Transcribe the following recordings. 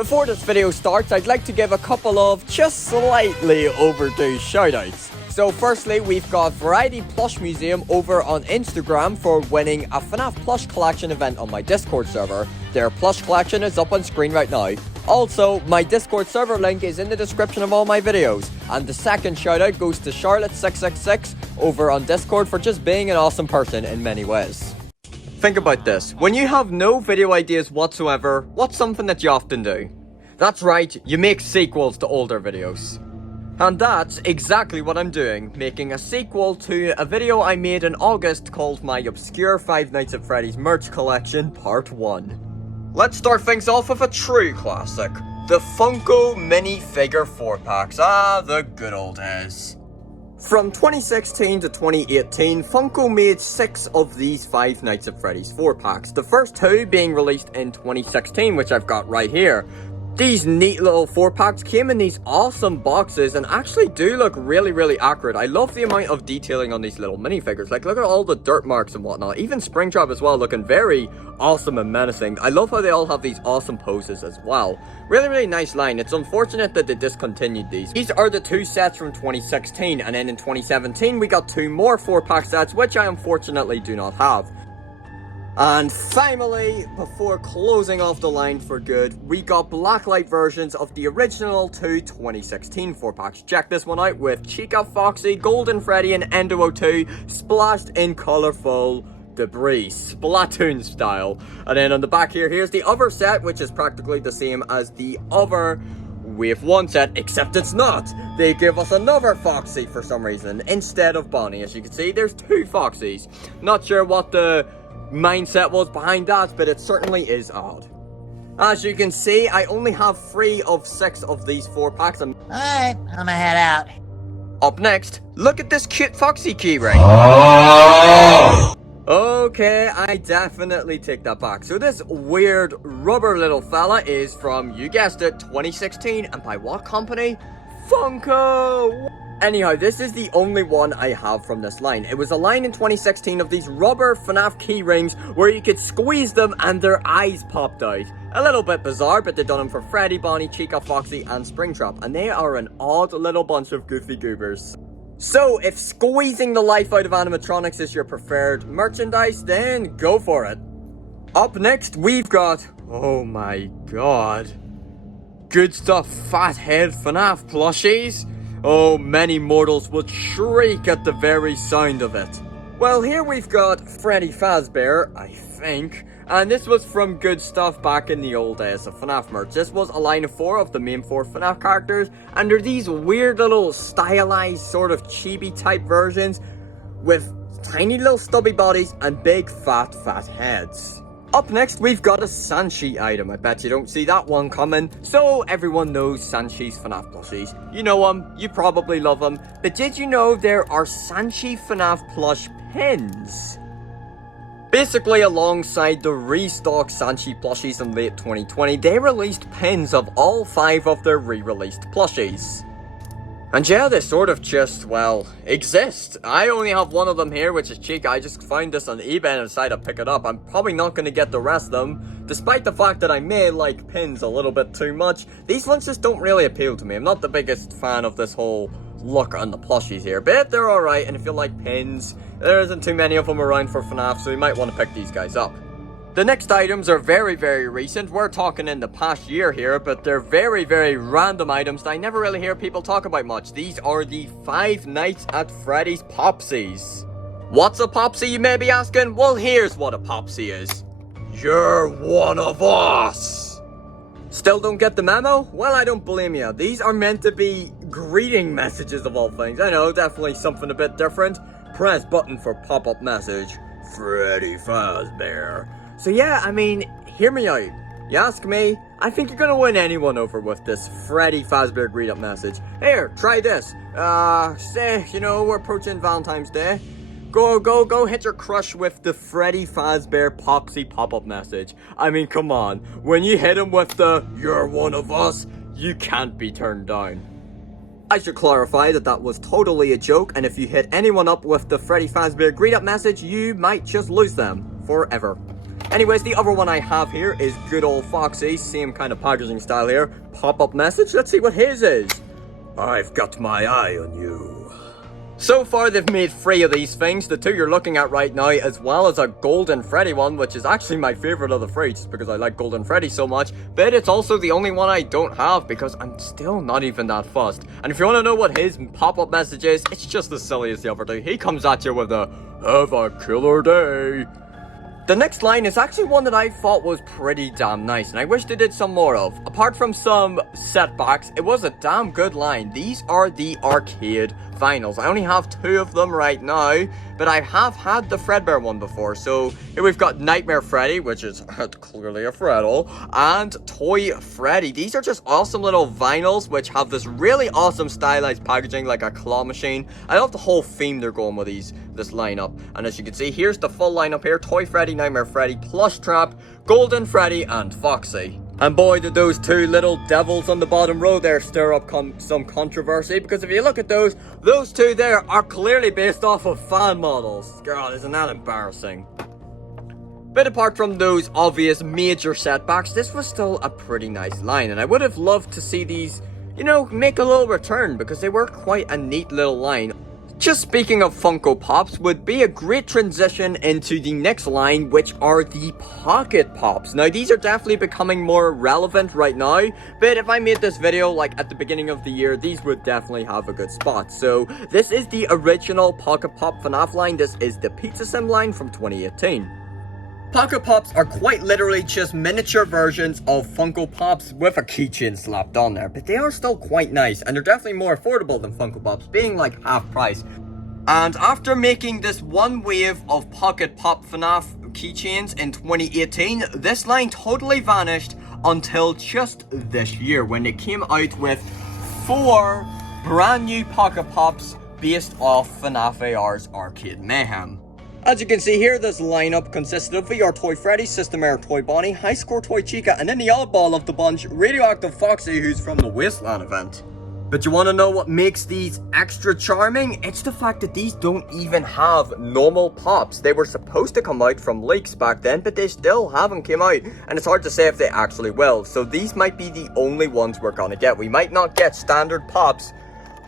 Before this video starts, I'd like to give a couple of just slightly overdue shoutouts. So firstly, we've got Variety Plush Museum over on Instagram for winning a FNAF plush collection event on my Discord server. Their plush collection is up on screen right now. Also, my Discord server link is in the description of all my videos. And the second shoutout goes to Charlotte666 over on Discord for just being an awesome person in many ways. Think about this. When you have no video ideas whatsoever, what's something that you often do? That's right, you make sequels to older videos. And that's exactly what I'm doing, making a sequel to a video I made in August called my Obscure Five Nights at Freddy's Merch Collection Part 1. Let's start things off with a true classic, the Funko minifigure 4-packs, the good old days. From 2016 to 2018, Funko made 6 of these Five Nights at Freddy's 4-packs, the first 2 being released in 2016, which I've got right here. These neat little 4-packs came in these awesome boxes and actually do look really accurate. I love the amount of detailing on these little minifigures. Like, look at all the dirt marks and whatnot. Even Springtrap as well, looking very awesome and menacing. I love how they all have these awesome poses as well. Really nice line. It's unfortunate that they discontinued these. These are the 2 sets from 2016, and then in 2017 we got 2 more 4-pack sets, which I unfortunately do not have. And finally, before closing off the line for good, we got blacklight versions of the original 2 2016 4-packs. Check this one out with Chica, Foxy, Golden Freddy, and Endo 2 splashed in colourful debris, Splatoon style. And then on the back here, here's the other set, which is practically the same as the other Wave 1 set, except it's not. They give us another Foxy for some reason, instead of Bonnie. As you can see, there's 2 Foxys. Not sure what the mindset was behind that, but it certainly is odd. As you can see, I only have 3 of 6 of these 4-packs. Alright, I'm gonna head out. Up next, look at this cute Foxy keyring. Okay, I definitely take that back. So this weird rubber little fella is from, you guessed it, 2016, and by what company? Funko! Anyhow, this is the only one I have from this line. It was a line in 2016 of these rubber FNAF key rings where you could squeeze them and their eyes popped out. A little bit bizarre, but they've done them for Freddy, Bonnie, Chica, Foxy, and Springtrap, and they are an odd little bunch of goofy goobers. So, if squeezing the life out of animatronics is your preferred merchandise, then go for it. Up next, we've got, oh my god, Goodstuff Fathead FNAF Plushies. Oh, many mortals would shriek at the very sound of it. Well, here we've got Freddy Fazbear, I think, and this was from Goodstuff back in the old days of FNAF merch. This was a line of 4 of the main 4 FNAF characters, and they're these weird little stylized sort of chibi type versions with tiny little stubby bodies and big fat heads. Up next, we've got a Sanshee item. I bet you don't see that one coming. So, everyone knows Sanshee's FNAF plushies. You know them, you probably love them. But did you know there are Sanshee FNAF plush pins? Basically, alongside the restock Sanshee plushies in late 2020, they released pins of all 5 of their re-released plushies. And yeah, they sort of just, well, exist. I only have one of them here, which is Chica. I just found this on eBay and decided to pick it up. I'm probably not going to get the rest of them, despite the fact that I may like pins a little bit too much. These ones just don't really appeal to me. I'm not the biggest fan of this whole look on the plushies here, but they're alright, and if you like pins, there isn't too many of them around for FNAF, so you might want to pick these guys up. The next items are very recent. We're talking in the past year here, but they're very random items that I never really hear people talk about much. These are the Five Nights at Freddy's Popsies. What's a Popsy, you may be asking? Well, here's what a Popsy is. You're one of us! Still don't get the memo? Well, I don't blame you. These are meant to be greeting messages of all things. I know, definitely something a bit different. Press button for pop-up message. Freddy Fazbear. So yeah, I mean, hear me out. You ask me, I think you're gonna win anyone over with this Freddy Fazbear greet-up message. Here, try this. Say, you know, we're approaching Valentine's Day. Go hit your crush with the Freddy Fazbear Poxy pop-up message. I mean, come on. When you hit him with the, you're one of us, you can't be turned down. I should clarify that that was totally a joke, and if you hit anyone up with the Freddy Fazbear greet-up message, you might just lose them forever. Anyways, the other one I have here is good old Foxy. Same kind of packaging style here. Pop-up message. Let's see what his is. I've got my eye on you. So far, they've made 3 of these things. The 2 you're looking at right now, as well as a Golden Freddy one, which is actually my favorite of the 3, just because I like Golden Freddy so much. But it's also the only one I don't have, because I'm still not even that fussed. And if you want to know what his pop-up message is, it's just as silly as the other 2. He comes at you with a, "Have a killer day." The next line is actually one that I thought was pretty damn nice, and I wish they did some more of. Apart from some setbacks, it was a damn good line. These are the arcade vinyls. I only have 2 of them right now, but I have had the Fredbear one before. So here we've got Nightmare Freddy, which is clearly a Freddle, and Toy Freddy. These are just awesome little vinyls, which have this really awesome stylized packaging, like a claw machine. I love the whole theme they're going with this lineup. And as you can see, here's the full lineup here: Toy Freddy, Nightmare Freddy, Plushtrap, Golden Freddy, and Foxy. And boy, did those 2 little devils on the bottom row there stir up some controversy, because if you look at those 2 there are clearly based off of fan models. God, isn't that embarrassing? But apart from those obvious major setbacks, this was still a pretty nice line, and I would have loved to see these, you know, make a little return, because they were quite a neat little line. Just speaking of Funko Pops, would be a great transition into the next line, which are the Pocket Pops. Now, these are definitely becoming more relevant right now, but if I made this video like at the beginning of the year, these would definitely have a good spot. So, this is the original Pocket Pop FNAF line. This is the Pizza Sim line from 2018. Pocket Pops are quite literally just miniature versions of Funko Pops with a keychain slapped on there, but they are still quite nice, and they're definitely more affordable than Funko Pops, being like half price. And after making this one wave of Pocket Pop FNAF keychains in 2018, this line totally vanished until just this year, when they came out with 4 brand new Pocket Pops based off FNAF AR's Arcade Mayhem. As you can see here, this lineup consisted of VR Toy Freddy, System Error Toy Bonnie, High Score Toy Chica, and then the oddball of the bunch, Radioactive Foxy, who's from the Wasteland event. But you want to know what makes these extra charming? It's the fact that these don't even have normal pops. They were supposed to come out from leaks back then, but they still haven't come out, and it's hard to say if they actually will. So these might be the only ones we're gonna get. We might not get standard pops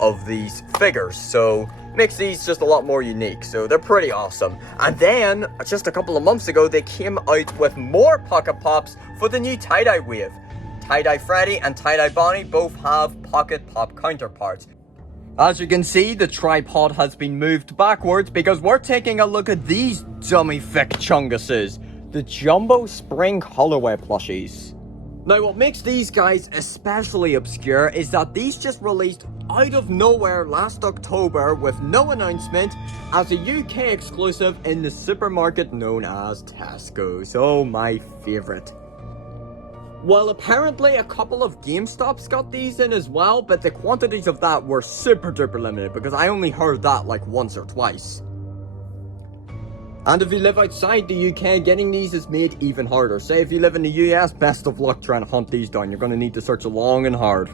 of these figures, so makes these just a lot more unique. So they're pretty awesome. And then just a couple of months ago, they came out with more Pocket Pops for the new tie-dye wave. Tie-dye Freddy and tie-dye Bonnie both have Pocket Pop counterparts. As you can see, the tripod has been moved backwards because we're taking a look at these dummy thick chunguses, the Jumbo Spring Colorway plushies. Now, what makes these guys especially obscure is that these just released out of nowhere last October with no announcement as a UK exclusive in the supermarket known as Tesco's. Oh, my favourite. Well, apparently a couple of GameStops got these in as well, but the quantities of that were super duper limited because I only heard that like once or twice. And if you live outside the UK, getting these is made even harder. Say if you live in the US, best of luck trying to hunt these down. You're going to need to search long and hard.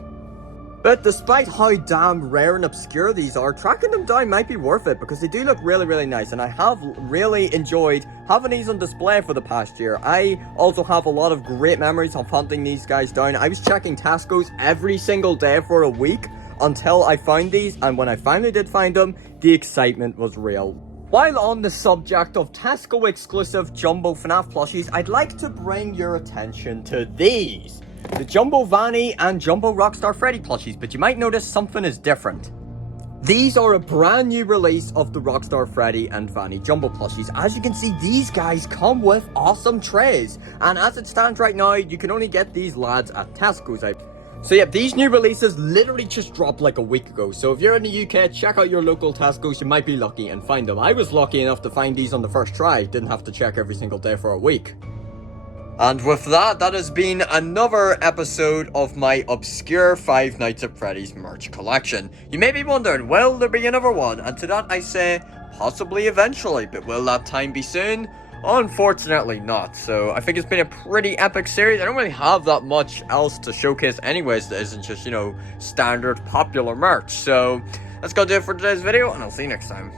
But despite how damn rare and obscure these are, tracking them down might be worth it because they do look really, really nice. And I have really enjoyed having these on display for the past year. I also have a lot of great memories of hunting these guys down. I was checking Tesco's every single day for a week until I found these. And when I finally did find them, the excitement was real. While on the subject of Tesco exclusive Jumbo FNAF plushies, I'd like to bring your attention to these. The Jumbo Vanny and Jumbo Rockstar Freddy plushies, but you might notice something is different. These are a brand new release of the Rockstar Freddy and Vanny Jumbo plushies. As you can see, these guys come with awesome trays. And as it stands right now, you can only get these lads at Tesco's. So yeah, these new releases literally just dropped like a week ago. So if you're in the UK, check out your local Tesco's. You might be lucky and find them. I was lucky enough to find these on the first try. Didn't have to check every single day for a week. And with that, that has been another episode of my obscure Five Nights at Freddy's merch collection. You may be wondering, will there be another one? And to that I say, possibly eventually, but will that time be soon? Unfortunately not. So I think it's been a pretty epic series. I don't really have that much else to showcase anyways that isn't just, you know, standard popular merch. So that's gonna do it for today's video, and I'll see you next time.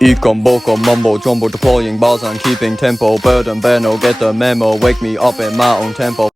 Ecom, boko, mumbo, jumbo, deploying bars and keeping tempo. Burden, Benno, get the memo. Wake me up in my own tempo.